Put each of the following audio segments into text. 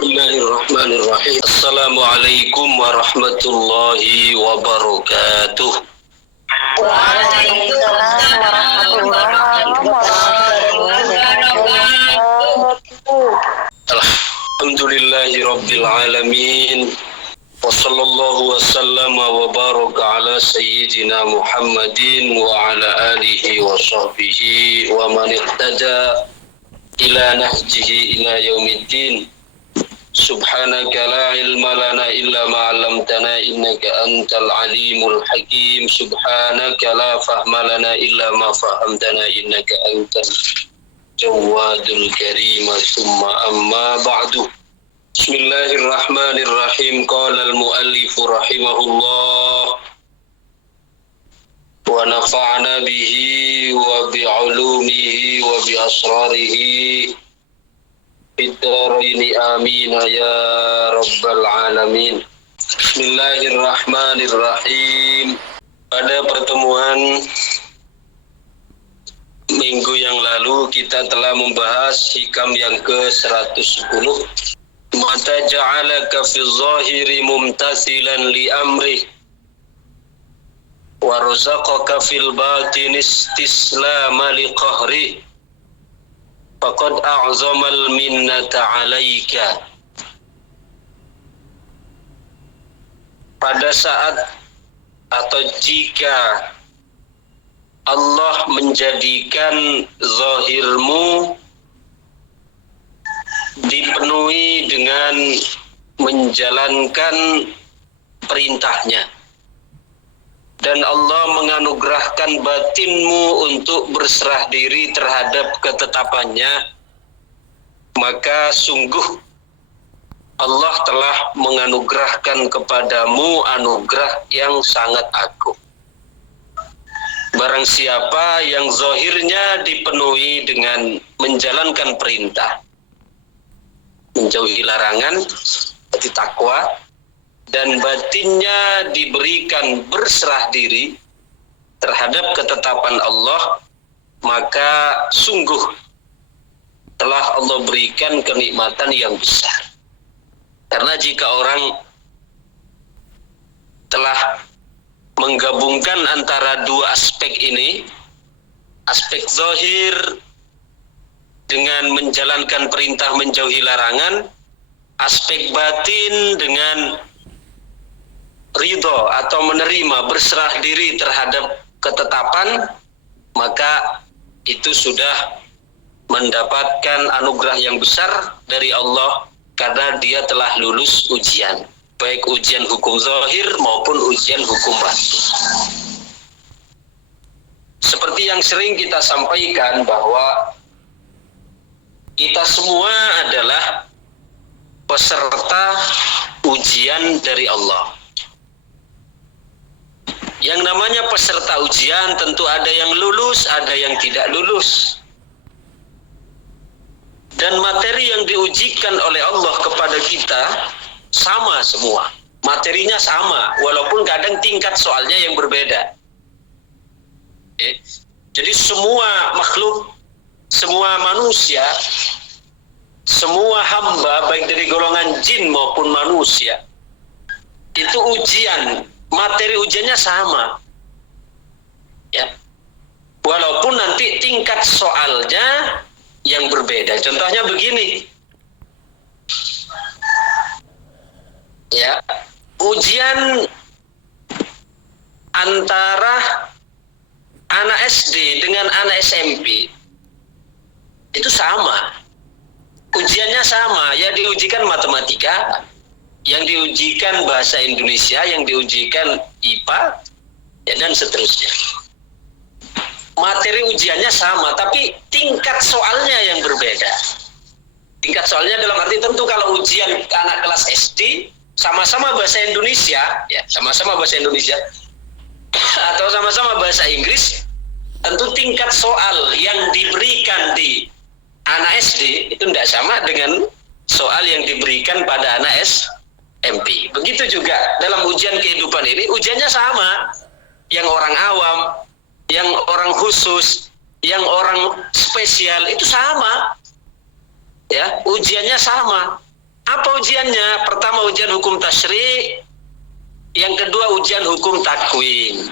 Bismillahirrahmanirrahim. Assalamualaikum warahmatullahi wabarakatuh. Waalaikumsalam warahmatullahi wabarakatuh. Alhamdulillahi rabbil alamin. Wa sallallahu wa sallama wa baraka ala sayyidina Muhammadin wa ala alihi wa sahbihi wa man ihtada ila nahjihi ila yaumiddin. Subhanaka la ilma lana illa ma 'allamtana innaka antal alimul hakim. Subhanaka la fahma lana illa ma fahamtana innaka antal jawadul karim. Thumma amma ba'du. Bismillahirrahmanirrahim. Qala al-muallif rahimahullah wa nafa'na bihi wa bi'ulumihi wa bi asrarihi Bidaraini amin ya rabbal alamin. Bismillahirrahmanirrahim. Pada pertemuan minggu yang lalu kita telah membahas hikam yang ke-110. Mata ja'alaka fi zahiri mumtasilan li amri wa razaqaka fil batin istislama li qahri faqad a'zamal minnata 'alaika. Pada saat atau jika Allah menjadikan zahirmu dipenuhi dengan menjalankan perintahnya, dan Allah menganugerahkan batinmu untuk berserah diri terhadap ketetapannya, maka sungguh Allah telah menganugerahkan kepadamu anugerah yang sangat agung. Barang siapa yang zahirnya dipenuhi dengan menjalankan perintah, menjauhi larangan, berarti takwa, dan batinnya diberikan berserah diri terhadap ketetapan Allah, maka sungguh telah Allah berikan kenikmatan yang besar. Karena jika orang telah menggabungkan antara dua aspek ini, aspek zahir dengan menjalankan perintah menjauhi larangan, aspek batin dengan ridho atau menerima berserah diri terhadap ketetapan, maka itu sudah mendapatkan anugerah yang besar dari Allah karena dia telah lulus ujian, baik ujian hukum zahir maupun ujian hukum batin. Seperti yang sering kita sampaikan bahwa kita semua adalah peserta ujian dari Allah. Yang namanya peserta ujian tentu ada yang lulus, ada yang tidak lulus. Dan materi yang diujikan oleh Allah kepada kita sama semua. Materinya sama, walaupun kadang tingkat soalnya yang berbeda. Jadi semua makhluk, semua manusia, semua hamba baik dari golongan jin maupun manusia, itu ujian, materi ujiannya sama, ya. Walaupun nanti tingkat soalnya yang berbeda. Contohnya begini, ya, ujian antara anak SD dengan anak SMP itu sama. Ujiannya sama, ya diujikan matematika, yang diujikan bahasa Indonesia, yang diujikan IPA, ya, dan seterusnya. Materi ujiannya sama, tapi tingkat soalnya yang berbeda. Tingkat soalnya dalam arti tentu kalau ujian anak kelas SD, sama-sama bahasa Indonesia, ya, sama-sama bahasa Indonesia, atau sama-sama bahasa Inggris, tentu tingkat soal yang diberikan di anak SD itu tidak sama dengan soal yang diberikan pada anak SMP. Begitu juga dalam ujian kehidupan ini, ujiannya sama. Yang orang awam, yang orang khusus, yang orang spesial itu sama. Ya, ujiannya sama. Apa ujiannya? Pertama ujian hukum tasyri', yang kedua ujian hukum takwin.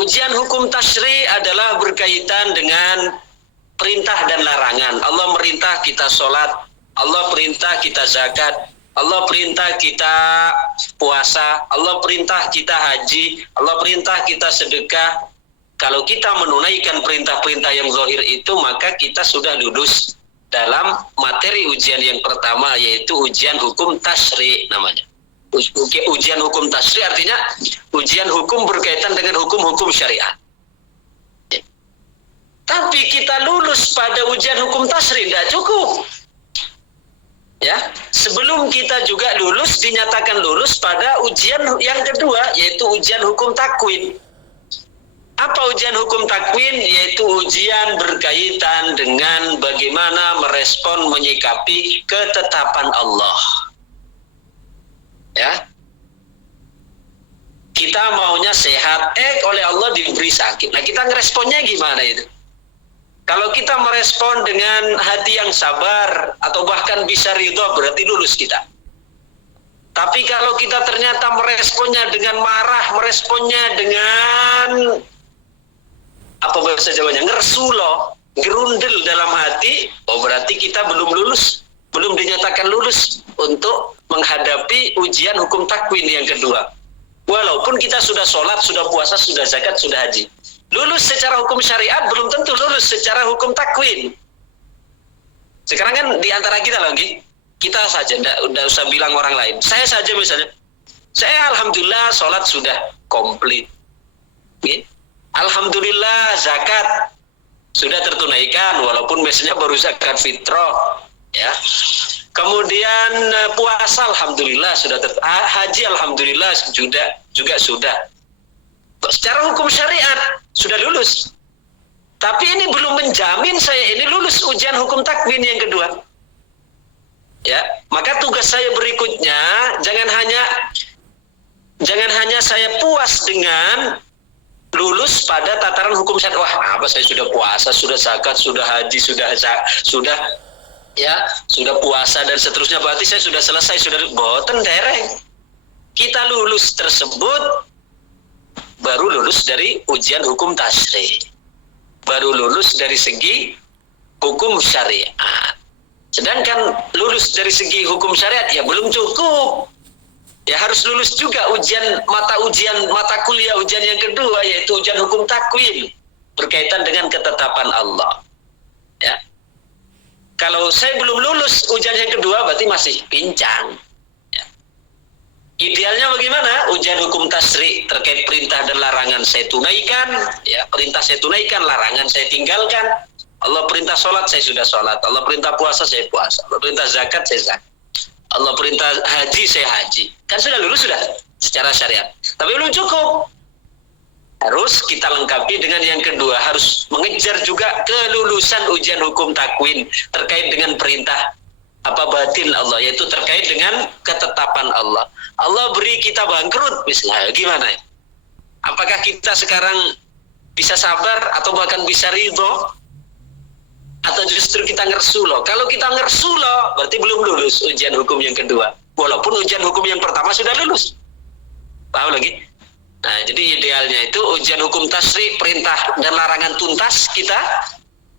Ujian hukum tasyri' adalah berkaitan dengan perintah dan larangan. Allah merintah kita sholat, Allah perintah kita zakat, Allah perintah kita puasa, Allah perintah kita haji, Allah perintah kita sedekah. Kalau kita menunaikan perintah-perintah yang zahir itu, maka kita sudah lulus dalam materi ujian yang pertama, yaitu ujian hukum tasyri' namanya. Ujian hukum tasyri' artinya ujian hukum berkaitan dengan hukum-hukum syariat. Tapi kita lulus pada ujian hukum tasyri' tidak cukup. Ya, sebelum kita juga lulus, dinyatakan lulus pada ujian yang kedua, yaitu ujian hukum takwin. Apa ujian hukum takwin? Yaitu ujian berkaitan dengan bagaimana merespon, menyikapi ketetapan Allah. Ya, kita maunya sehat, oleh Allah diberi sakit. Nah, kita ngeresponnya gimana itu? Kalau kita merespon dengan hati yang sabar atau bahkan bisa ridho, berarti lulus kita. Tapi kalau kita ternyata meresponnya dengan marah, meresponnya dengan apa bahasa Jawanya, ngersulo, gerundel dalam hati, berarti kita belum lulus, belum dinyatakan lulus untuk menghadapi ujian hukum takwin yang kedua. Walaupun kita sudah sholat, sudah puasa, sudah zakat, sudah haji, lulus secara hukum syariat belum tentu lulus secara hukum takwin. Sekarang kan diantara kita lagi, kita saja, tidak usah bilang orang lain. Saya saja misalnya, saya alhamdulillah sholat sudah komplit. Alhamdulillah zakat sudah tertunaikan, walaupun biasanya baru zakat fitrah, ya. Kemudian puasa alhamdulillah sudah haji alhamdulillah juga sudah. Secara hukum syariat sudah lulus. Tapi ini belum menjamin saya ini lulus ujian hukum takwin yang kedua. Ya, maka tugas saya berikutnya jangan hanya saya puas dengan lulus pada tataran hukum syariat. Wah, apa saya sudah puasa, sudah zakat, sudah haji, sudah puasa dan seterusnya, berarti saya sudah selesai, sudah boten dereng. Kita lulus tersebut baru lulus dari ujian hukum tasyri'. Baru lulus dari segi hukum syariat. Sedangkan lulus dari segi hukum syariat ya belum cukup. Ya harus lulus juga mata kuliah ujian yang kedua, yaitu ujian hukum takwin berkaitan dengan ketetapan Allah. Ya. Kalau saya belum lulus ujian yang kedua, berarti masih pincang. Ya. Idealnya bagaimana? Ujian hukum tasyri' terkait perintah dan larangan saya tunaikan, ya, perintah saya tunaikan, larangan saya tinggalkan. Allah perintah sholat, saya sudah sholat. Allah perintah puasa, saya puasa. Allah perintah zakat, saya zakat. Allah perintah haji, saya haji. Kan sudah lulus sudah secara syariat. Tapi belum cukup. Harus kita lengkapi dengan yang kedua. Harus mengejar juga kelulusan ujian hukum takwin terkait dengan perintah apa batin Allah, yaitu terkait dengan ketetapan Allah. Allah beri kita bangkrut misalnya, gimana ya? Apakah kita sekarang bisa sabar atau bahkan bisa ridho? Atau justru kita ngersulo? Kalau kita ngersulo, berarti belum lulus ujian hukum yang kedua. Walaupun ujian hukum yang pertama sudah lulus. Paham lagi? Nah, jadi idealnya itu ujian hukum tasyri', perintah dan larangan tuntas kita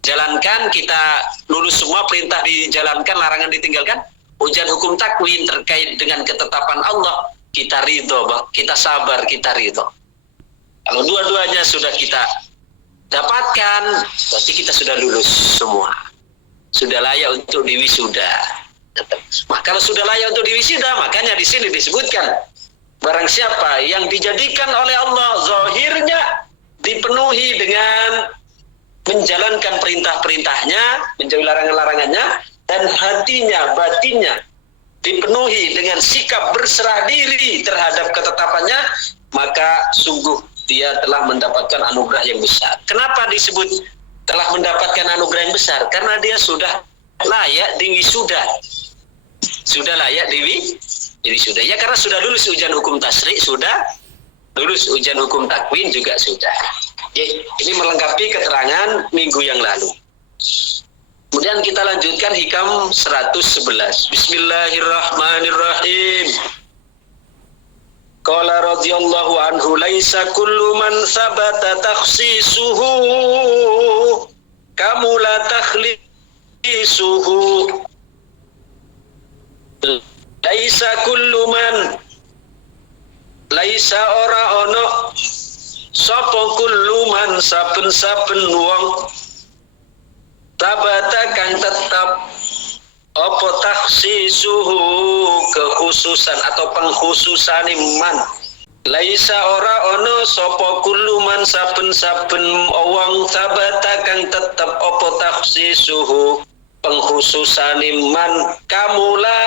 jalankan, kita lulus semua, perintah dijalankan, larangan ditinggalkan. Ujian hukum takwin terkait dengan ketetapan Allah, kita ridho, kita sabar, kita ridho. Kalau dua-duanya sudah kita dapatkan, berarti kita sudah lulus semua. Sudah layak untuk diwisuda. Nah, kalau sudah layak untuk diwisuda, makanya di sini disebutkan barang siapa yang dijadikan oleh Allah zahirnya dipenuhi dengan menjalankan perintah-perintahnya, menjauhi larangan-larangannya, dan hatinya, batinnya dipenuhi dengan sikap berserah diri terhadap ketetapannya, maka sungguh dia telah mendapatkan anugerah yang besar. Kenapa disebut telah mendapatkan anugerah yang besar? Karena dia sudah layak diwisuda. Sudah layak diwisuda. Ya, karena sudah lulus ujian hukum tasyri', sudah lulus ujian hukum takwin juga sudah. Ya, ini melengkapi keterangan minggu yang lalu. Kemudian kita lanjutkan hikam 111. Bismillahirrahmanirrahim. Qala radhiyallahu anhu laisa kullu man sabata takhsisuhu kamula takhlisuhu. Laisa kullu man, laisa ora ono sapa kullu man saben-saben wong tabata kang tetap apa takhsisuhu kekhususan atau pengkhususan iman. Laisa ora ono sapa kullu man saben-saben wong tabata kang tetep apa takhsisuhu pengkhususan iman kamula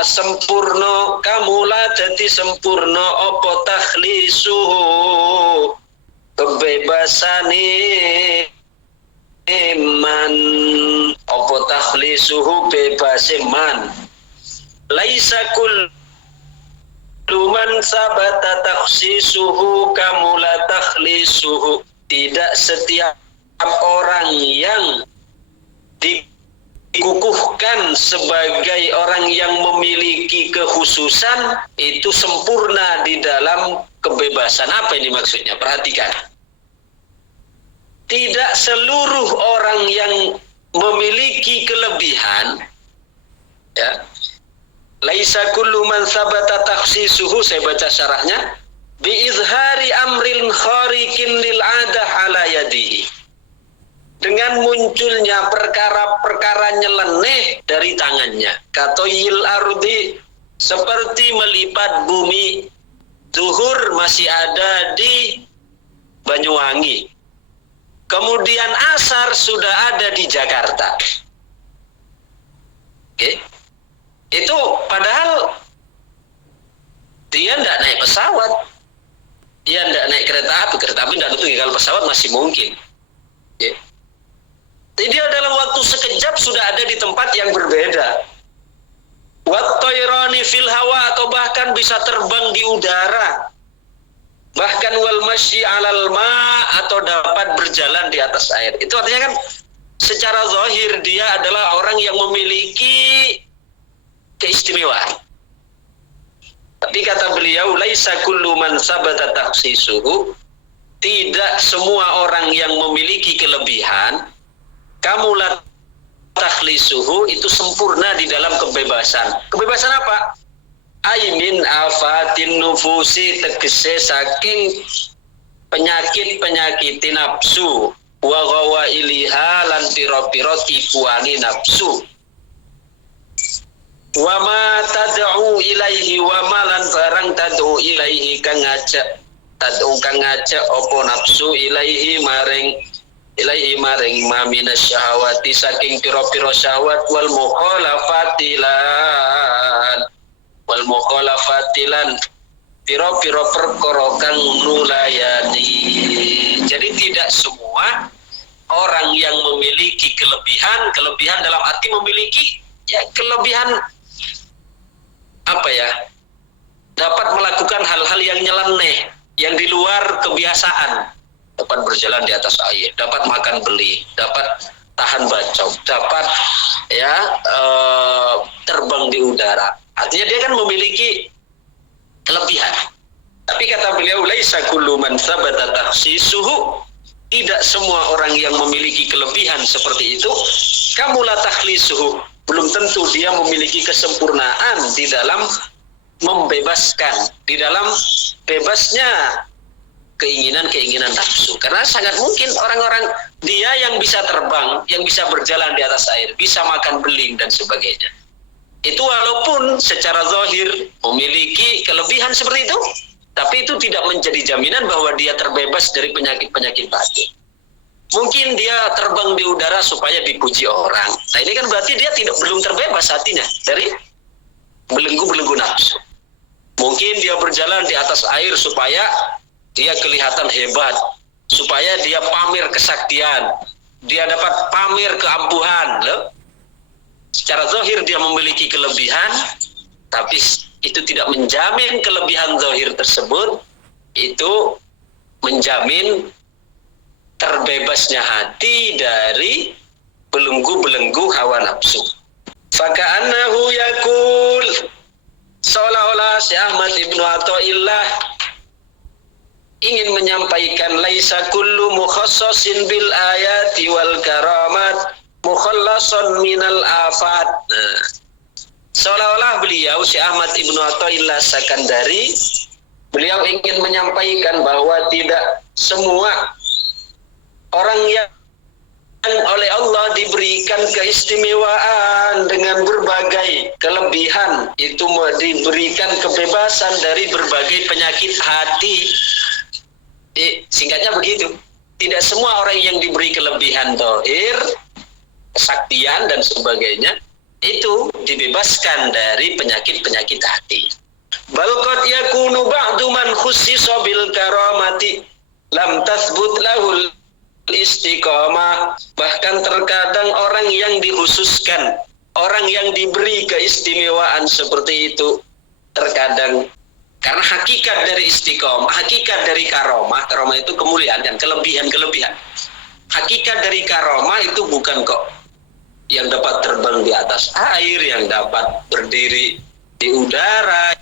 sempurna kamula dadi sempurna apa takhlisuhu kebebasane iman apa takhlisuhu bebas iman. Laisa kullu man sabata takhsisuhu kamula takhlisuhu, tidak setiap orang yang dikukuhkan sebagai orang yang memiliki kekhususan itu sempurna di dalam kebebasan. Apa ini maksudnya? Perhatikan. Tidak seluruh orang yang memiliki kelebihan, ya. Laisa kullu man sabata takhsisuhu, saya baca syarahnya, bi izhari amrin khariqin lil 'adah ala yadihi. Dengan munculnya perkara-perkara nyeleneh dari tangannya. Katoyil ardi, seperti melipat bumi. Zuhur masih ada di Banyuwangi. Kemudian asar sudah ada di Jakarta. Oke. Itu padahal dia tidak naik pesawat. Dia tidak naik kereta api tidak tentu, kalau pesawat masih mungkin. Oke. Jadi dia dalam waktu sekejap sudah ada di tempat yang berbeda. Wat-tayrani fil hawa, atau bahkan bisa terbang di udara. Bahkan wal masyi 'alal ma, atau dapat berjalan di atas air. Itu artinya kan secara zahir dia adalah orang yang memiliki keistimewaan. Tapi kata beliau laisa kullu man sabata takhsisuhu, tidak semua orang yang memiliki kelebihan kamulat takhlisuhu itu sempurna di dalam kebebasan. Kebebasan apa? Aimin afatin nufusi, tegese saking penyakit nafsu wa ghawailiha lan pira-pira tipuane nafsu. Wa ma tad'u ilaihi, wa ma lan barang tad'u ilaihi kang ngajak apa nafsu ilaihi maring ma minasyahawati saking pira-pira syahwat wal mukhalafatilan pira-pira perkara kang nulayani. Jadi tidak semua orang yang memiliki kelebihan dalam arti memiliki ya kelebihan apa ya, dapat melakukan hal-hal yang nyeleneh, yang di luar kebiasaan. Dapat berjalan di atas air, dapat makan beli, dapat tahan bacok, dapat terbang di udara. Artinya dia kan memiliki kelebihan. Tapi kata beliau laisa kullu man sabata takhsisuhu, tidak semua orang yang memiliki kelebihan seperti itu kamula takhlisuhu, belum tentu dia memiliki kesempurnaan di dalam membebaskan, di dalam bebasnya keinginan nafsu. Karena sangat mungkin orang-orang dia yang bisa terbang, yang bisa berjalan di atas air, bisa makan beling dan sebagainya, itu walaupun secara zahir memiliki kelebihan seperti itu, tapi itu tidak menjadi jaminan bahwa dia terbebas dari penyakit-penyakit batin. Mungkin dia terbang di udara supaya dipuji orang. Nah ini kan berarti dia belum terbebas hatinya dari belenggu-belenggu nafsu. Mungkin dia berjalan di atas air supaya dia kelihatan hebat, supaya dia pamer kesaktian, dia dapat pamer keampuhan. Loh. Secara zahir dia memiliki kelebihan, tapi itu tidak menjamin kelebihan zahir tersebut itu menjamin terbebasnya hati dari belenggu-belenggu hawa nafsu. Faka'annahu yaqul, seolah-olah Syekh Ahmad Ibnu Athaillah ingin menyampaikan laisa kullu mukhassasin bil ayati wal karamat mukhallason minal afat. Nah, seolah-olah beliau Syekh Ahmad Ibnu Athaillah Sakandari, beliau ingin menyampaikan bahwa tidak semua orang yang oleh Allah diberikan keistimewaan dengan berbagai kelebihan, itu diberikan kebebasan dari berbagai penyakit hati. Singkatnya begitu. Tidak semua orang yang diberi kelebihan dohir, kesaktian dan sebagainya itu dibebaskan dari penyakit-penyakit hati. Bal qad yakunu ba'du man khussisa bil karamati lam tathbut lahul istiqamah. Bahkan terkadang orang yang dikhususkan, orang yang diberi keistimewaan seperti itu, terkadang karena hakikat dari istiqomah, hakikat dari karomah itu kemuliaan dan kelebihan-kelebihan. Hakikat dari karomah itu bukan kok yang dapat terbang di atas air, yang dapat berdiri di udara,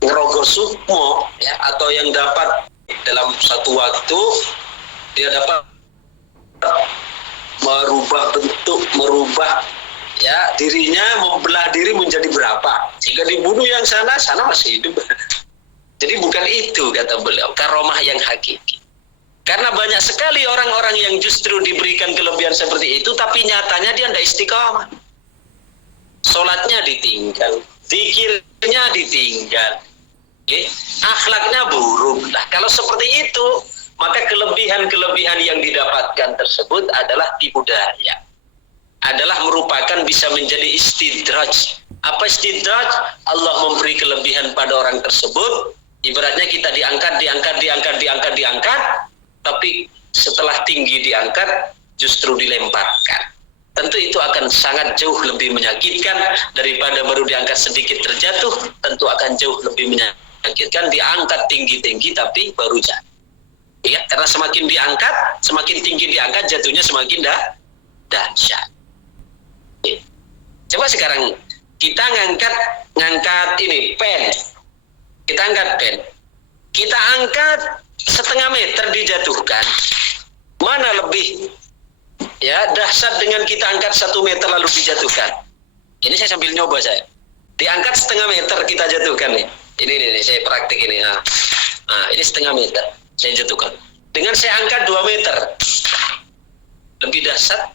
ngerogoh sukmo, ya, atau yang dapat dalam satu waktu dia dapat merubah bentuk, merubah ya dirinya, membelah diri menjadi berapa sehingga dibunuh yang sana masih hidup. Jadi bukan itu kata beliau karomah yang hakiki. Karena banyak sekali orang-orang yang justru diberikan kelebihan seperti itu tapi nyatanya dia tidak istiqamah. Sholatnya ditinggal, zikirnya ditinggal, akhlaknya buruk. Nah, kalau seperti itu, maka kelebihan-kelebihan yang didapatkan tersebut adalah tipu daya. Adalah merupakan bisa menjadi istidraj. Apa istidraj? Allah memberi kelebihan pada orang tersebut. Ibaratnya kita diangkat, tapi setelah tinggi diangkat, justru dilemparkan. Tentu itu akan sangat jauh lebih menyakitkan daripada baru diangkat sedikit terjatuh. Tentu akan jauh lebih menyakitkan diangkat tinggi-tinggi tapi baru jatuh. Ya, karena semakin diangkat, semakin tinggi diangkat, jatuhnya semakin dahsyat. Ya. Coba sekarang kita ngangkat ini pen. Kita angkat pen. Kita angkat setengah meter dijatuhkan. Mana lebih ya dahsyat dengan kita angkat 1 meter lalu dijatuhkan? Ini saya sambil nyoba saya. Diangkat setengah meter kita jatuhkan nih. Ini saya praktik ini. Nah, ini setengah meter. Saya jatuhkan. Dengan saya angkat 2 meter. Lebih dahsyat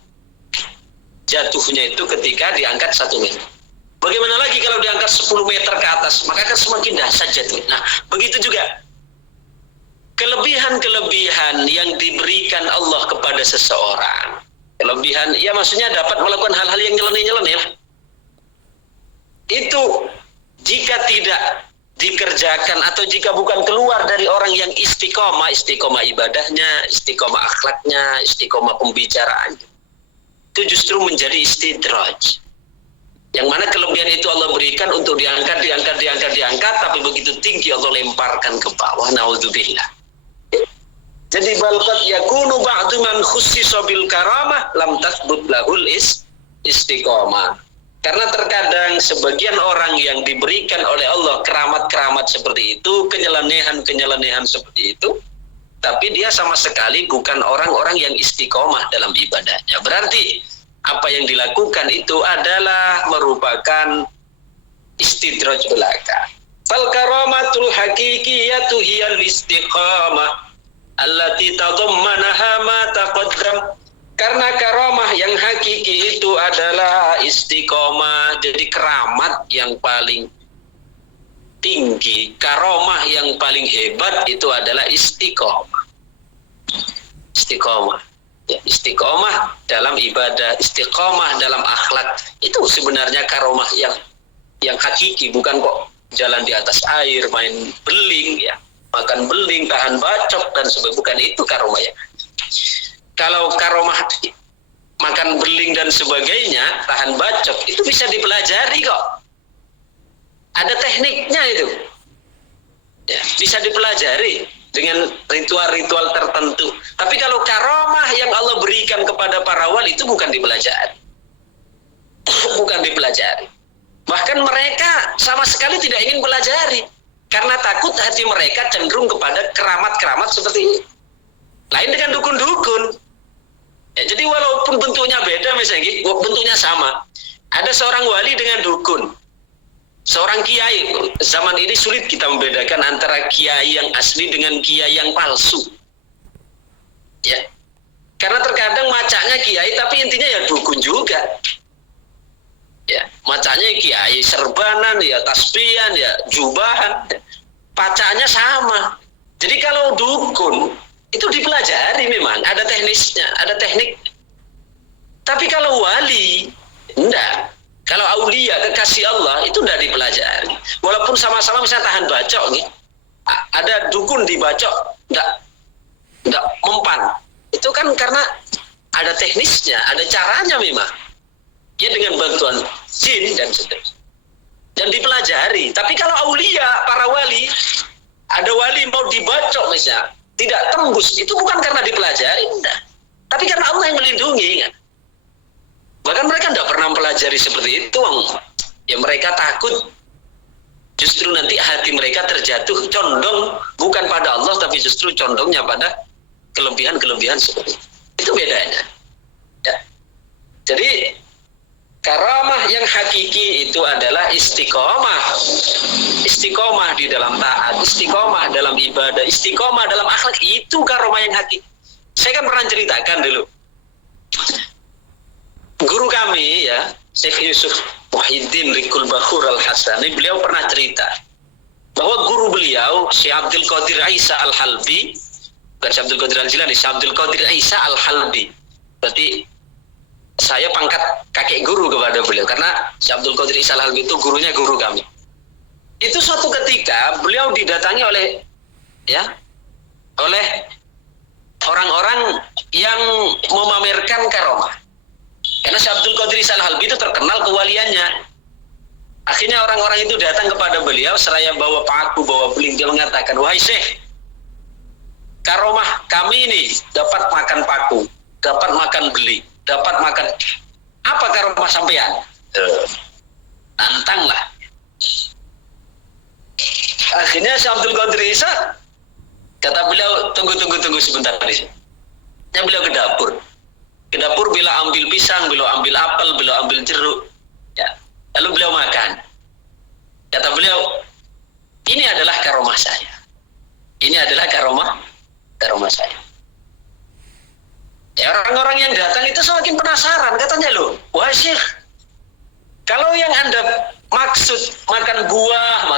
jatuhnya itu ketika diangkat 1 meter. Bagaimana lagi kalau diangkat 10 meter ke atas? Maka akan semakin dahsyat jatuh. Nah, begitu juga. Kelebihan-kelebihan yang diberikan Allah kepada seseorang. Kelebihan, ya maksudnya dapat melakukan hal-hal yang nyeleneh-nyeleneh. Itu jika tidak dikerjakan atau jika bukan keluar dari orang yang istiqomah ibadahnya, istiqomah akhlaknya, istiqomah pembicaraannya, itu justru menjadi istidraj. Yang mana kelebihan itu Allah berikan untuk diangkat, tapi begitu tinggi Allah lemparkan ke bawah. Naudzubillah. Jadi balqat yakunu ba'du man khussisa bil karamah lam tathbut lahul istiqomah. Karena terkadang sebagian orang yang diberikan oleh Allah keramat-keramat seperti itu, kenyelenehan seperti itu, tapi dia sama sekali bukan orang-orang yang istiqomah dalam ibadahnya. Berarti apa yang dilakukan itu adalah merupakan istidraj belaka. Fal karamatul haqiqiyatu hiyal istiqamah allati tadammanaha ma taqaddam. Karena karamah yang hakiki itu adalah istiqomah. Jadi keramat yang paling tinggi, karamah yang paling hebat itu adalah istiqomah. Istiqomah. Ya, istiqomah dalam ibadah, istiqomah dalam akhlak. Itu sebenarnya karamah yang hakiki, bukan kok jalan di atas air, main beling, ya, makan beling, tahan bacok dan sebagainya. Bukan itu karamah ya. Kalau karomah makan beling dan sebagainya, tahan bacok, itu bisa dipelajari kok. Ada tekniknya itu. Ya, bisa dipelajari dengan ritual-ritual tertentu. kepada para wali itu bukan dipelajari. Bukan dipelajari. Bahkan mereka sama sekali tidak ingin pelajari. Karena takut hati mereka cenderung kepada keramat-keramat seperti ini. Lain dengan dukun-dukun. Ya, jadi walaupun bentuknya beda misalnya, bentuknya sama. Ada seorang wali dengan dukun. Seorang kiai. Zaman ini sulit kita membedakan antara kiai yang asli dengan kiai yang palsu. Ya. Karena terkadang macaknya kiai tapi intinya ya dukun juga. Ya, macanya kiai serbanan, ya tasbihan, ya jubahan, pacanya sama. Jadi kalau dukun itu dipelajari memang, ada teknisnya, ada teknik. Tapi kalau wali, enggak. Kalau aulia, kekasih Allah, itu enggak dipelajari. Walaupun sama-sama misalnya tahan bacok nih, ada dukun di bacok, enggak mempan. Itu kan karena ada teknisnya, ada caranya memang. Ya dengan bantuan jin dan seterusnya. Dan dipelajari. Tapi kalau aulia, para wali, ada wali mau dibacok misalnya, tidak tembus, itu bukan karena dipelajari, enggak. Tapi karena Allah yang melindungi. Kan? Bahkan mereka tidak pernah mempelajari seperti itu. Ya mereka takut justru nanti hati mereka terjatuh condong bukan pada Allah, tapi justru condongnya pada kelebihan-kelebihan seperti itu. Itu bedanya. Ya. Jadi karamah yang hakiki itu adalah istiqomah. Istiqomah di dalam taat, istiqomah dalam ibadah, istiqomah dalam akhlak, itu karamah yang hakiki. Saya kan pernah ceritakan dulu. Guru kami ya, Syekh Yusuf Muhyiddin Rikul Bakhur Al-Hasani, beliau pernah cerita bahwa guru beliau, Syekh Abdul Qadir Isa Al-Halbi, bukan Syekh Abdul Qadir Al-Jilani, Syekh Abdul Qadir Isa Al-Halbi. Berarti saya pangkat kakek guru kepada beliau karena Syekh Abdul Qadir Isa Al-Halbi itu gurunya guru kami. Itu suatu ketika beliau didatangi oleh orang-orang yang memamerkan karomah. Karena Syekh Abdul Qadir Isa Al-Halbi itu terkenal kewaliannya. Akhirnya orang-orang itu datang kepada beliau seraya bawa paku, bawa beling. Dia mengatakan, "Wahai Syekh, karomah kami ini dapat makan paku, dapat makan beling, dapat makan apa karomah sampean?" Tantanglah. Akhirnya Syekh Abdul Qadir Isa kata beliau, tunggu sebentar di sini. Beliau ke dapur. Ke dapur beliau ambil pisang, beliau ambil apel, beliau ambil jeruk. Ya. Lalu beliau makan. Kata beliau, ini adalah karomah saya. Ini adalah karomah saya. Ya, orang-orang yang datang itu semakin penasaran, katanya loh, wah Syekh, kalau yang Anda maksud makan buah,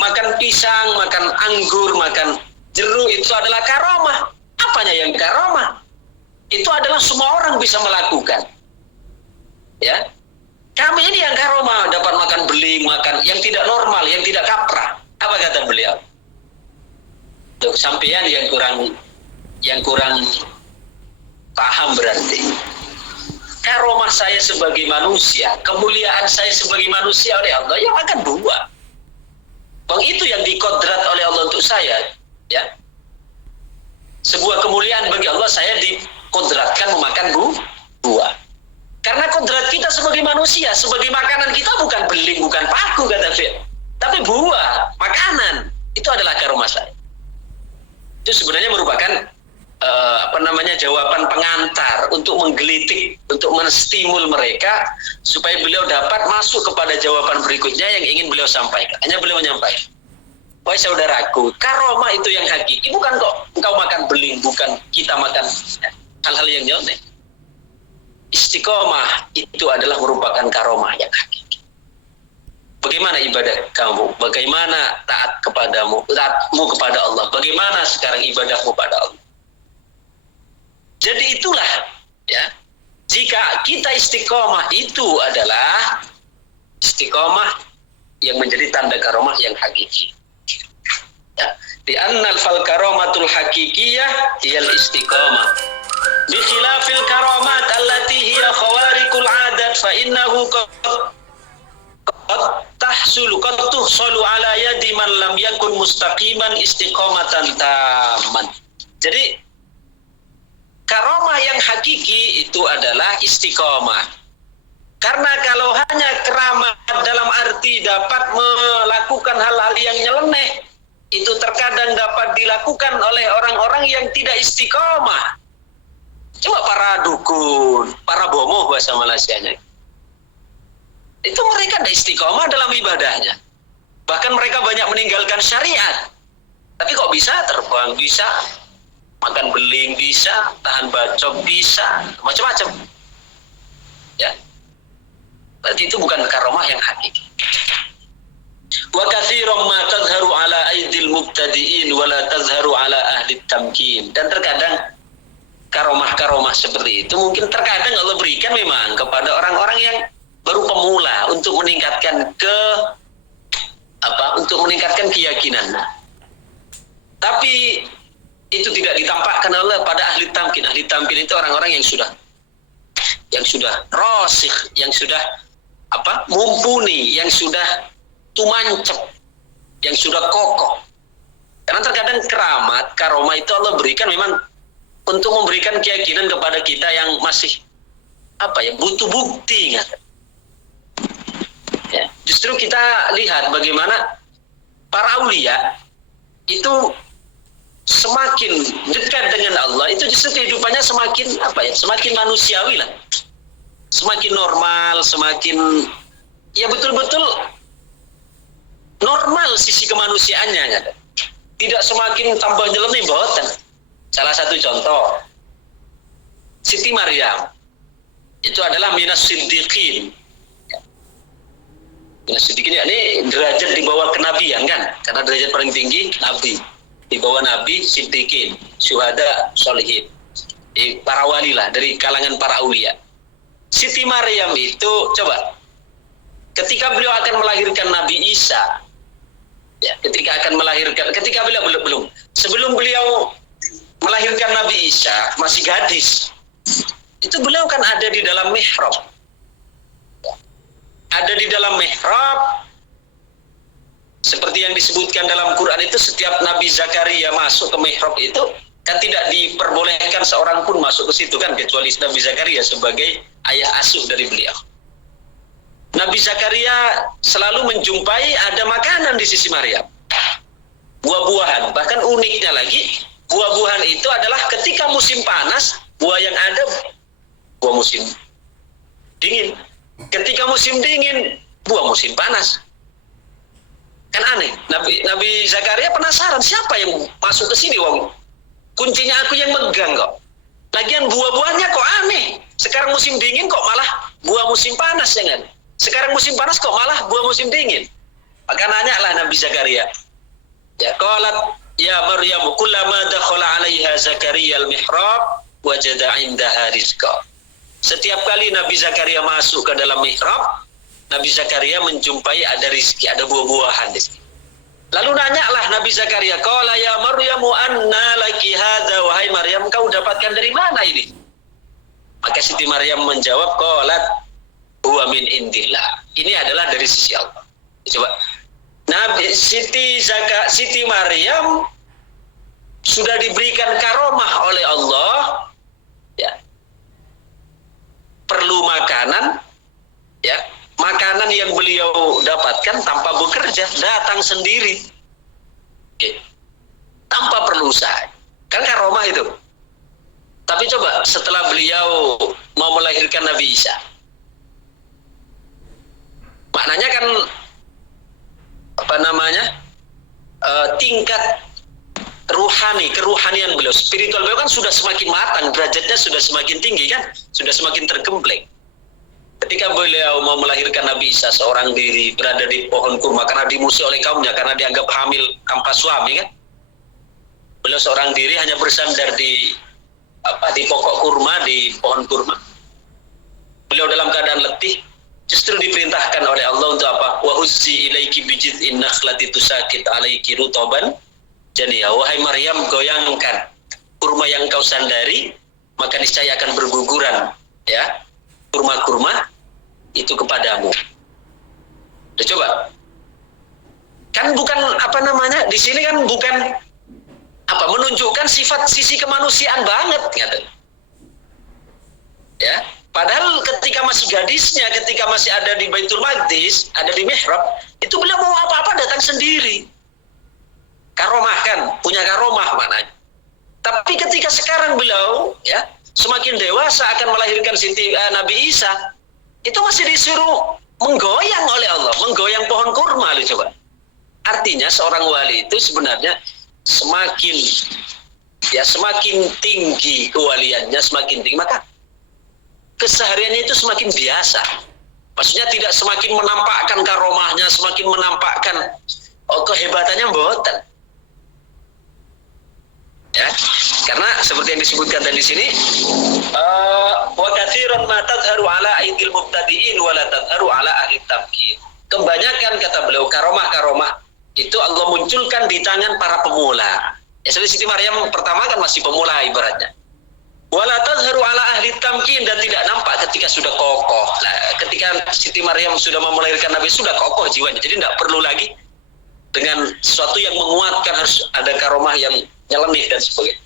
makan pisang, makan anggur, makan jeruk itu adalah karomah. Apanya yang karomah? Itu adalah semua orang bisa melakukan. Ya, kami ini yang karomah, dapat makan beling, makan yang tidak normal, yang tidak kaprah. Apa kata beliau? Tuh, sampean yang kurang paham berarti. Karomah saya sebagai manusia, kemuliaan saya sebagai manusia oleh Allah yang akan buah. Bang, itu yang dikodrat oleh Allah untuk saya, ya. Sebuah kemuliaan bagi Allah, saya dikodratkan memakan buah. Karena kodrat kita sebagai manusia, sebagai makanan kita bukan beling, bukan paku kata Fir, tapi buah, makanan. Itu adalah karomah saya. Itu sebenarnya merupakan jawaban pengantar untuk menggelitik, untuk menstimul mereka supaya beliau dapat masuk kepada jawaban berikutnya yang ingin beliau sampaikan. Hanya beliau menyampaikan, wahai saudaraku, karomah itu yang hakiki, bukan kok engkau makan beling, bukan kita makan hal-hal yang nyontek. Istiqomah itu adalah merupakan karomah yang hakiki. Bagaimana ibadah kamu? Bagaimana taatmu kepada Allah? Bagaimana sekarang ibadahmu pada Allah? Jadi itulah, ya. Jika kita istiqomah, itu adalah istiqomah yang menjadi tanda karomah yang hakiki. Ya. Di annal fal karomatul hakikiyah hiyal istiqomah. Bi khilafil karomat allati hiya khawarikul adat fa innahu qad tuhsulu ala yadi man lam yakun mustaqiman istiqomatan taman. Jadi karomah yang hakiki itu adalah istiqomah. Karena kalau hanya keramat dalam arti dapat melakukan hal-hal yang nyeleneh, itu terkadang dapat dilakukan oleh orang-orang yang tidak istiqomah. Coba para dukun, para bomoh bahasa Malaysianya. Itu mereka tidak istiqomah dalam ibadahnya. Bahkan mereka banyak meninggalkan syariat. Tapi kok bisa terbang, bisa makan beling, bisa tahan bacok, bisa macam-macam. Ya. Berarti itu bukan karomah yang hakiki. Wa katsiran ma tazharu ala aidil mubtadi'in wa la tazharu ala ahli tamkin. Dan terkadang karomah-karomah seperti itu mungkin terkadang Allah berikan memang kepada orang-orang yang baru pemula untuk meningkatkan untuk meningkatkan keyakinan. Tapi itu tidak ditampakkan Allah pada ahli tamkin. Ahli tamkin itu orang-orang yang sudah rasikh, yang sudah mumpuni, yang sudah tumancep, yang sudah kokoh. Karena terkadang keramat, karomah itu Allah berikan memang untuk memberikan keyakinan kepada kita yang masih butuh bukti. Ya, justru kita lihat bagaimana para aulia itu semakin dekat dengan Allah, itu justru kehidupannya semakin semakin manusiawi lah, semakin normal, semakin betul-betul normal sisi kemanusiaannya. Tidak semakin tambah nyeleneh boten. Salah satu contoh, Siti Maryam itu adalah minas siddiqin. Minas siddiqin ini derajat di bawah kenabian kan, karena derajat paling tinggi nabi. Di bawah nabi, siddiqin, syuhada, sholihin. Para wali lah, dari kalangan para aulia. Siti Maryam itu, coba, ketika beliau akan melahirkan Nabi Isa, ketika beliau belum, sebelum beliau melahirkan Nabi Isa, masih gadis, itu beliau kan ada di dalam mihrab. Ada di dalam mihrab, seperti yang disebutkan dalam Quran itu, setiap Nabi Zakaria masuk ke mihrab itu kan tidak diperbolehkan seorang pun masuk ke situ kan, kecuali Nabi Zakaria sebagai ayah asuh dari beliau. Nabi Zakaria selalu menjumpai ada makanan di sisi Maryam, buah-buahan. Bahkan uniknya lagi, buah-buahan itu adalah ketika musim panas, buah yang ada buah musim dingin. Ketika musim dingin, buah musim panas. Kan aneh. Nabi Zakaria penasaran, siapa yang masuk ke sini, wong? Kuncinya aku yang megang kok. Lagian buah-buahnya kok aneh. Sekarang musim dingin kok malah buah musim panas, ya kan? Sekarang musim panas kok malah buah musim dingin. Maka nanyalah Nabi Zakaria. Ya, qalat ya Maryam kullama dakhala 'alaiha Zakaria al-mihrab wajada 'indaha rizqa. Setiap kali Nabi Zakaria masuk ke dalam mihrab, Nabi Zakaria menjumpai ada rizki, ada buah-buahan di sini. Lalu nanyalah Nabi Zakaria, qala ya Maryamu anna laki hadza, wahai Maryam, kau dapatkan dari mana ini? Maka Siti Maryam menjawab, qalat huwa min indillah. Ini adalah dari sisi Allah. Coba. Nabi Siti Maryam sudah diberikan karomah oleh Allah, ya. Perlu makanan, ya. Makanan yang beliau dapatkan tanpa bekerja, datang sendiri. Oke. Tanpa perlu usaha. Kan karomah itu. Tapi coba setelah beliau mau melahirkan Nabi Isa, maknanya kan tingkat keruhanian beliau, spiritual beliau kan sudah semakin matang, derajatnya sudah semakin tinggi kan, sudah semakin tergembleng. Ketika beliau mau melahirkan Nabi Isa seorang diri, berada di pohon kurma karena dimusuhi oleh kaumnya, karena dianggap hamil tanpa suami kan. Beliau seorang diri hanya bersandar di pokok kurma, di pohon kurma. Beliau dalam keadaan letih, justru diperintahkan oleh Allah untuk apa? Wa huzzi ilaiki bijid'in nakhlati tusakit alaiki rutaban janiya. Wahai Maryam, goyangkan kurma yang kau sandari, maka niscaya akan berguguran, ya, kurma-kurma itu kepadamu. Udah coba. Kan bukan di sini kan bukan menunjukkan sifat sisi kemanusiaan banget, gitu. Ya, padahal ketika masih gadisnya, ketika masih ada di Baitul Maqdis, ada di mihrab, itu beliau mau apa-apa datang sendiri. Karomah kan, punya karomah maknanya. Tapi ketika sekarang beliau ya semakin dewasa akan melahirkan Nabi Isa, itu masih disuruh menggoyang oleh Allah, menggoyang pohon kurma, coba. Artinya seorang wali itu sebenarnya semakin tinggi kewaliannya, semakin tinggi, maka kesehariannya itu semakin biasa. Maksudnya tidak semakin menampakkan karomahnya, semakin menampakkan kehebatannya, mboten. Ya, karena seperti yang disebutkan tadi di sini, wa katsiran ma tadharu ala aidil mubtadi'in wa la tadharu ala ahli tamkin. Kebanyakan kata beliau karomah-karomah itu Allah munculkan di tangan para pemula. Ya, seperti Siti Maryam pertama kan masih pemula ibaratnya. Wala tadharu ala ahli tamkin, dan tidak nampak ketika sudah kokoh. Nah, ketika Siti Maryam sudah melahirkan Nabi, sudah kokoh jiwanya. Jadi tidak perlu lagi dengan sesuatu yang menguatkan, harus ada karomah yang nyeleneh dan sebagainya.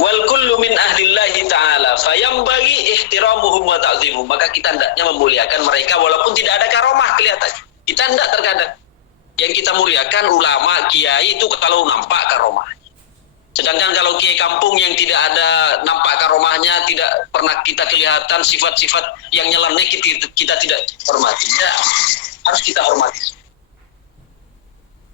Wal kullu min ahlillahi ta'ala fayambaghi ihtiramuhum wa ta'dhimuhum. Maka kita hendaknya memuliakan mereka walaupun tidak ada karomah kelihatan. Kita hendak terkadang yang kita muliakan ulama, kiai itu kalau nampak karomah. Sedangkan kalau kiai kampung yang tidak ada nampak karomahnya, tidak pernah kita kelihatan sifat-sifat yang nyeleneh, kita tidak hormati. Ya, harus kita hormati.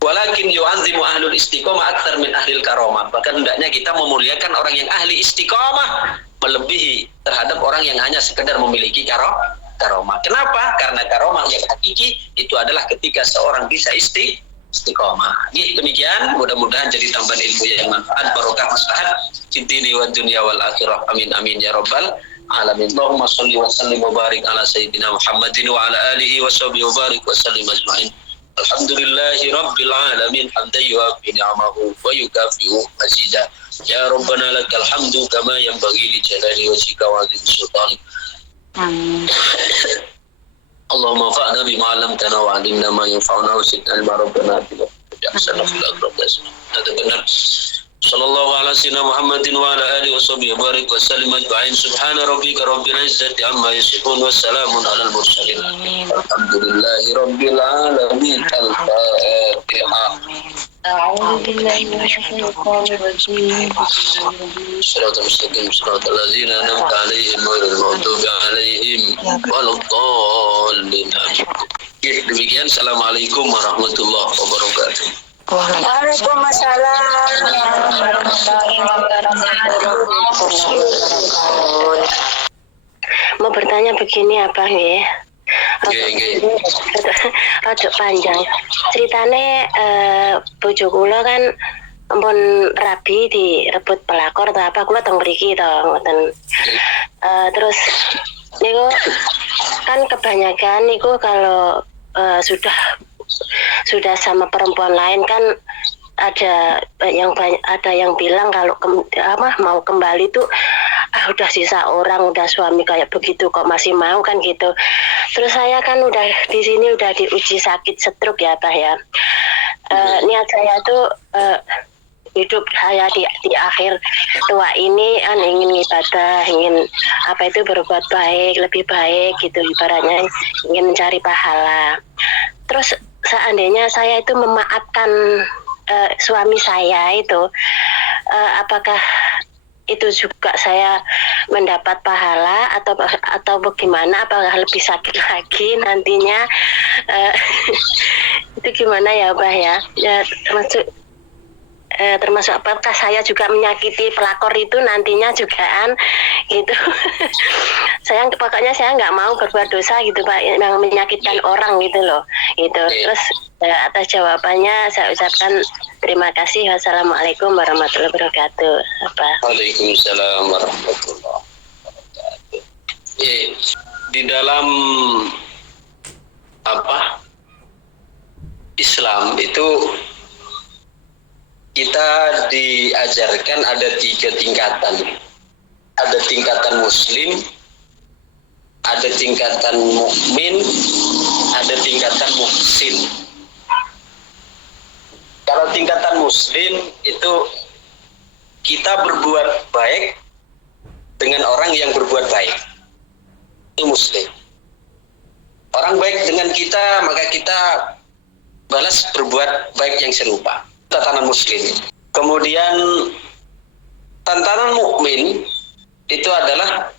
Walakin yu'azzimu ahlul istiqomah aktsar min ahlil karomah. Bahkan hendaknya kita memuliakan orang yang ahli istiqomah melebihi terhadap orang yang hanya sekedar memiliki karomah. Kenapa? Karena karomah yang hakiki itu adalah ketika seorang bisa istiqomah. Demikian, mudah-mudahan jadi tambahan ilmu yang manfaat, barokah maslahat fid dini wad dunya wal akhirah. Amin amin ya rabbal alamin. Allahumma shalli wa sallim wa barik ala sayyidina Muhammadin wa ala alihi wa sahbihi wa barik wa sallim ajma'in. Alhamdulillahi rabbil alamin, hamdan yuwafi ni'amahu wa yukafi'u mazida. Ya rabbana lakal hamdu kama yanbaghi li jalali wajhika wa 'azimi sultanik. Allahumma fa'na bima 'allamtana wa 'allimna ma yanfa'una wa zidna ilma rabbana bil ahsana fil akhirati. Itu benar. Sallallahu ala sayyidina Muhammadin wa ala alihi wa sahbihi wa barik wa sallim ajma'in. Subhana rabbika rabbil izzati amma yasifun wa salamun alal mursalin. Alhamdulillahi rabbil alamin. Al-Fatihah. A'udzu billahi minasyaitonir rajim. Shiratal mustaqim shiratal ladzina an'amta 'alaihim ghairil maghdubi 'alaihim waladdallin. Demikian, assalamualaikum warahmatullahi wabarakatuh. Waalaikumsalam warahmatullahi wabarakatuh. Mau bertanya begini apa nggih? Rada panjang. Ceritane bojo kula kan ampun rabi direbut pelakor atau apa, kula teng mriki to ngoten. Terus niku kan kebanyakan niku kalau sudah sama perempuan lain kan ada yang bilang kalau mau kembali tuh udah sisa orang, udah suami kayak begitu kok masih mau kan gitu. Terus saya kan udah di sini udah diuji sakit stroke ya Pak ya. Niat saya tuh hidup saya di akhir tua ini ingin ibadah, ingin berbuat baik, lebih baik gitu, ibaratnya ingin mencari pahala. Terus seandainya saya itu memaafkan suami saya itu, apakah itu juga saya mendapat pahala atau bagaimana? Apakah lebih sakit lagi nantinya? Itu gimana ya, Mbah ya? Ya termasuk apakah saya juga menyakiti pelakor itu nantinya jugaan gitu. Pokoknya saya nggak mau berbuat dosa gitu Pak, yang menyakitkan orang gitu loh gitu. Terus atas jawabannya saya ucapkan terima kasih. Wassalamualaikum warahmatullahi wabarakatuh. Waalaikumsalam warahmatullahi wabarakatuh. Di dalam Islam itu kita diajarkan ada 3 tingkatan. Ada tingkatan muslim, ada tingkatan mukmin, ada tingkatan muhsin. Kalau tingkatan muslim itu kita berbuat baik dengan orang yang berbuat baik. itu muslim. Orang baik dengan kita, maka kita balas berbuat baik yang serupa. Tatanan muslim. Kemudian tatanan mukmin itu adalah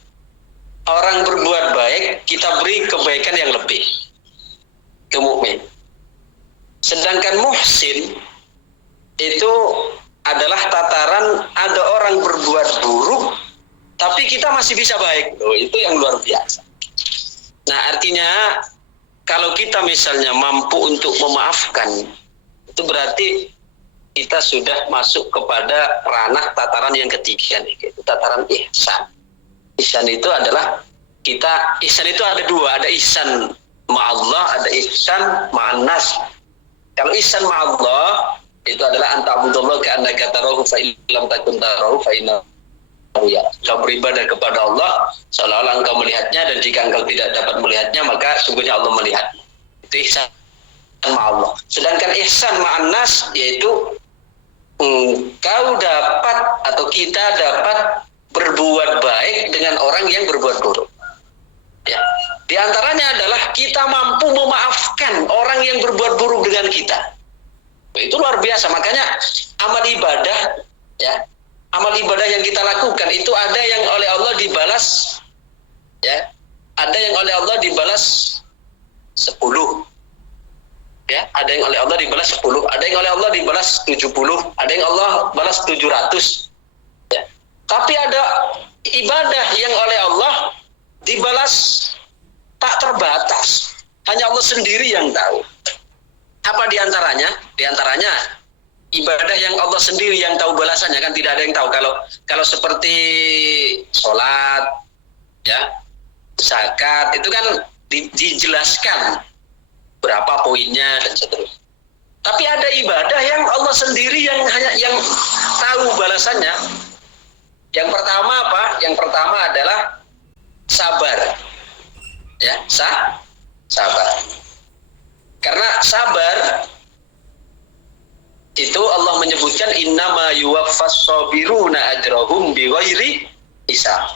orang berbuat baik, kita beri kebaikan yang lebih ke mukmin. Sedangkan muhsin itu adalah tataran ada orang berbuat buruk, tapi kita masih bisa baik. Itu yang luar biasa. Nah, artinya kalau kita misalnya mampu untuk memaafkan, itu berarti kita sudah masuk kepada ranah tataran yang ketiga, yaitu tataran ihsan. Ihsan itu adalah ihsan itu ada dua, ada ihsan ma'allah, ada ihsan ma'annas. Kalau ihsan ma'allah itu adalah anta'budallah ka'annaka tarahu fa illam takun tarahu fa innahu ya. Kau beribadah kepada Allah seolah-olah engkau melihatnya, dan jika engkau tidak dapat melihatnya maka sungguhnya Allah melihat. Itu ihsan ma'allah. Sedangkan ihsan ma'annas yaitu engkau dapat atau kita dapat berbuat baik dengan orang yang berbuat buruk. Ya. Di antaranya adalah kita mampu memaafkan orang yang berbuat buruk dengan kita. Itu luar biasa. Makanya amal ibadah, ya, amal ibadah yang kita lakukan itu ada yang oleh Allah dibalas, ya, ada yang oleh Allah dibalas 10, ya, ada yang oleh Allah dibalas 10, ada yang oleh Allah dibalas 70, ada yang Allah balas 700, ya. Tapi ada ibadah yang oleh Allah dibalas tak terbatas, hanya Allah sendiri yang tahu. Apa diantaranya? Diantaranya ibadah yang Allah sendiri yang tahu balasannya, kan tidak ada yang tahu. Kalau seperti sholat, ya, zakat, itu kan dijelaskan berapa poinnya dan seterusnya. Tapi ada ibadah yang Allah sendiri yang tahu balasannya. Yang pertama apa? Yang pertama adalah sabar. Ya, sabar. Karena sabar itu Allah menyebutkan innama yuwaffas sabiruna ajrahum bighairi hisab.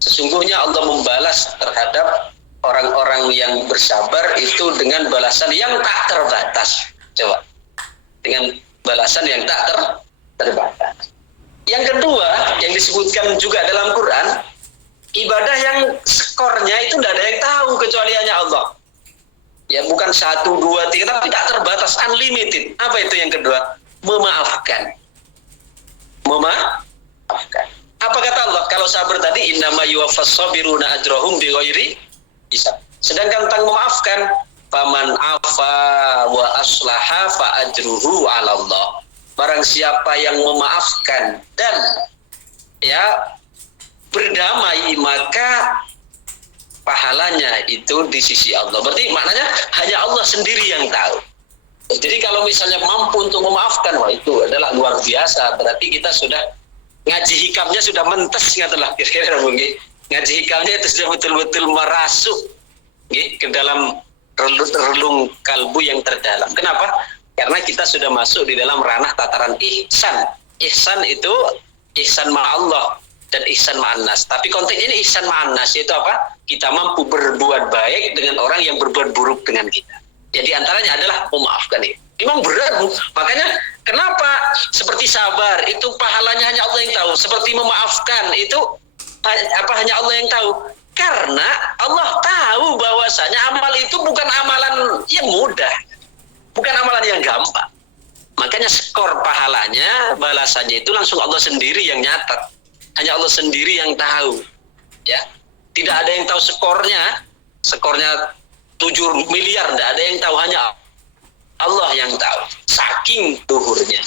Sesungguhnya Allah membalas terhadap orang-orang yang bersabar itu dengan balasan yang tak terbatas. Coba. Dengan balasan yang tak terbatas. Yang kedua, yang disebutkan juga dalam Quran, ibadah yang skornya itu tidak ada yang tahu kecuali hanya Allah. Ya, bukan 1, 2, 3, tapi tak terbatas, unlimited. Apa itu yang kedua? Memaafkan. Memaafkan. Apa kata Allah? Kalau sabar tadi, innama yuwaffas sabiruna ajrahum bighairi hisab. Sedangkan tentang memaafkan, faman afa wa aslaha fa ajruhu 'ala Allah. Barang siapa yang memaafkan dan ya berdamai, maka pahalanya itu di sisi Allah. Berarti maknanya hanya Allah sendiri yang tahu. Jadi kalau misalnya mampu untuk memaafkan, wah itu adalah luar biasa. Berarti kita sudah ngaji hikamnya sudah mentes, ngatalah kira-kira mungkin. Ngaji hikamnya itu sudah betul-betul merasuk ke dalam relung kalbu yang terdalam. Kenapa? Karena kita sudah masuk di dalam ranah tataran ihsan. Ihsan itu ihsan ma'allah dan ihsan ma'annas. Tapi konteks ini ihsan ma'annas itu apa? Kita mampu berbuat baik dengan orang yang berbuat buruk dengan kita. Jadi antaranya adalah memaafkan itu. Memang berat, Bu. Makanya kenapa seperti sabar itu pahalanya hanya Allah yang tahu. Seperti memaafkan itu hanya Allah yang tahu. Karena Allah tahu bahwasanya amal itu bukan amalan yang mudah. Bukan amalan yang gampang. Makanya skor pahalanya, balasannya itu langsung Allah sendiri yang nyatat. Hanya Allah sendiri yang tahu. Ya. Tidak ada yang tahu skornya 7 miliar, tidak ada yang tahu, hanya Allah yang tahu. Saking luhurnya.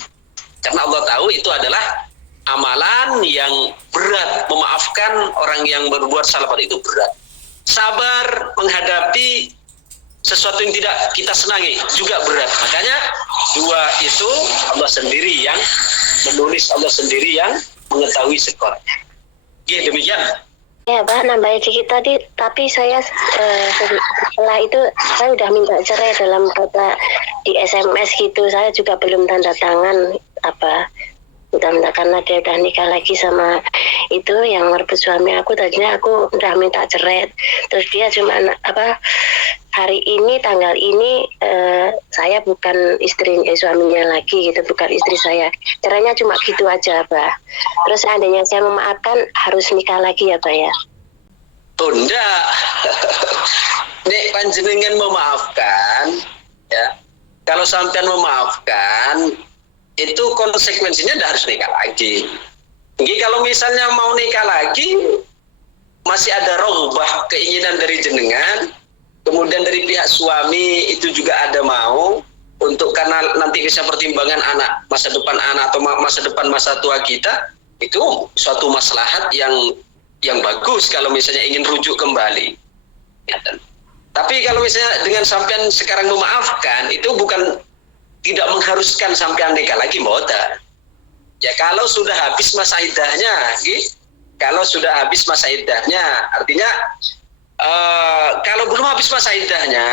Karena Allah tahu itu adalah amalan yang berat. Memaafkan orang yang berbuat salah itu berat. Sabar menghadapi sesuatu yang tidak kita senangi juga berat. Makanya dua itu Allah sendiri yang menulis, Allah sendiri yang mengetahui skornya. Ya, demikian. Ya, Pak, nambahin sedikit tadi, tapi saya setelah itu saya udah minta cerai dalam kata di SMS gitu. Saya juga belum tanda tangan karena dia udah nikah lagi sama itu yang merebut suami aku. Tadinya aku udah minta cerai, terus dia cuma hari ini tanggal ini saya bukan suaminya lagi gitu, bukan istri saya. Caranya cuma gitu aja, Pak. Terus seandainya saya memaafkan harus nikah lagi ya, Pak ya? Oh enggak. Nek panjenengan memaafkan, ya. Kalau sampean memaafkan, itu konsekuensinya tidak harus nikah lagi. Jadi kalau misalnya mau nikah lagi, masih ada rogbah keinginan dari jenengan, kemudian dari pihak suami itu juga ada mau, untuk karena nanti bisa pertimbangan anak, masa depan anak atau masa depan masa tua kita, itu suatu maslahat yang bagus kalau misalnya ingin rujuk kembali. Ya, tapi kalau misalnya dengan sampean sekarang memaafkan, itu bukan tidak mengharuskan sampean nikah lagi, mboten. Ya kalau sudah habis masa iddahnya, kalau sudah habis masa iddahnya, artinya kalau belum habis masa iddahnya,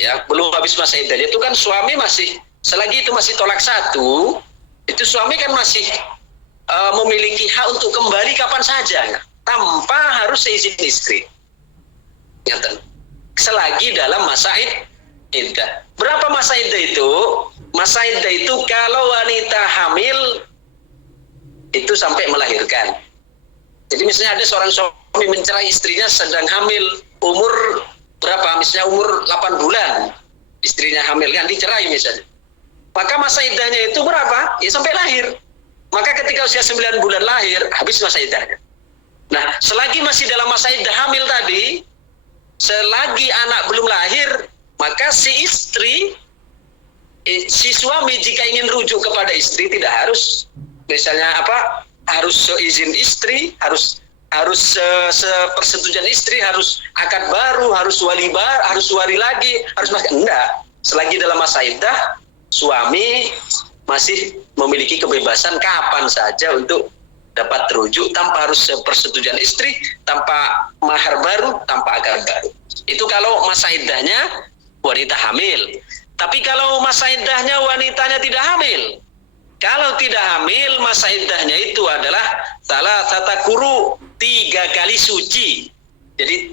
ya belum habis masa iddahnya itu kan suami masih, selagi itu masih tolak satu, itu suami kan masih memiliki hak untuk kembali kapan saja, tanpa harus seizin istri. Nyata. Selagi dalam masa iddah. Berapa masa iddah itu? Masa iddah itu kalau wanita hamil itu sampai melahirkan. Jadi misalnya ada seorang suami mencerai istrinya sedang hamil umur berapa? Misalnya umur 8 bulan. Istrinya hamil kan dicerai misalnya. Maka masa iddahnya itu berapa? Ya sampai lahir. Maka ketika usia 9 bulan lahir, habis masa iddahnya. Nah, selagi masih dalam masa iddah hamil tadi, selagi anak belum lahir, maka si suami jika ingin rujuk kepada istri tidak harus, misalnya harus seizin istri, harus sepersetujuan istri, harus akad baru, harus wali lagi, harus enggak. Selagi dalam masa iddah, suami masih memiliki kebebasan kapan saja untuk dapat terujuk tanpa harus persetujuan istri, tanpa mahar baru, tanpa akad baru. Itu kalau masa iddahnya wanita hamil. Tapi kalau masa iddahnya wanitanya tidak hamil, kalau tidak hamil, masa iddahnya itu adalah salah tata kuru 3 kali suci. Jadi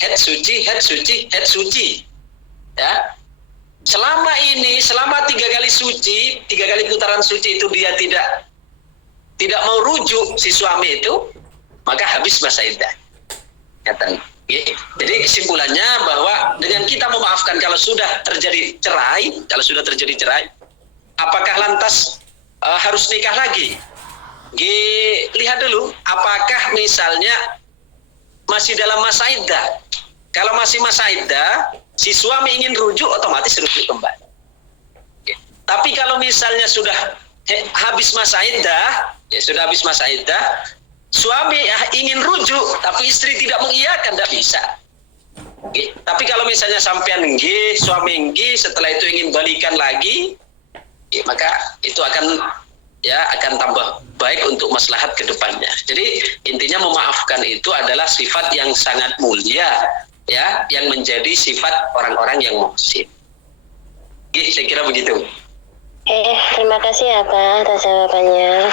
head suci, ya. Selama 3 kali suci, 3 kali putaran suci itu dia tidak mau rujuk si suami itu, maka habis masa iddah. Jadi kesimpulannya bahwa dengan kita memaafkan kalau sudah terjadi cerai, apakah lantas harus nikah lagi? Lihat dulu, apakah misalnya masih dalam masa iddah. Kalau masih masa iddah, si suami ingin rujuk, otomatis rujuk kembali. Tapi kalau misalnya sudah habis masa iddah, suami ingin rujuk, tapi istri tidak mengiyakan, tidak bisa. Tapi kalau misalnya sampean suami setelah itu ingin balikan lagi, maka itu akan tambah baik untuk maslahat ke depannya. Jadi intinya memaafkan itu adalah sifat yang sangat mulia, ya, yang menjadi sifat orang-orang yang muhsin. Saya kira begitu. Terima kasih ya Pak atas jawabannya.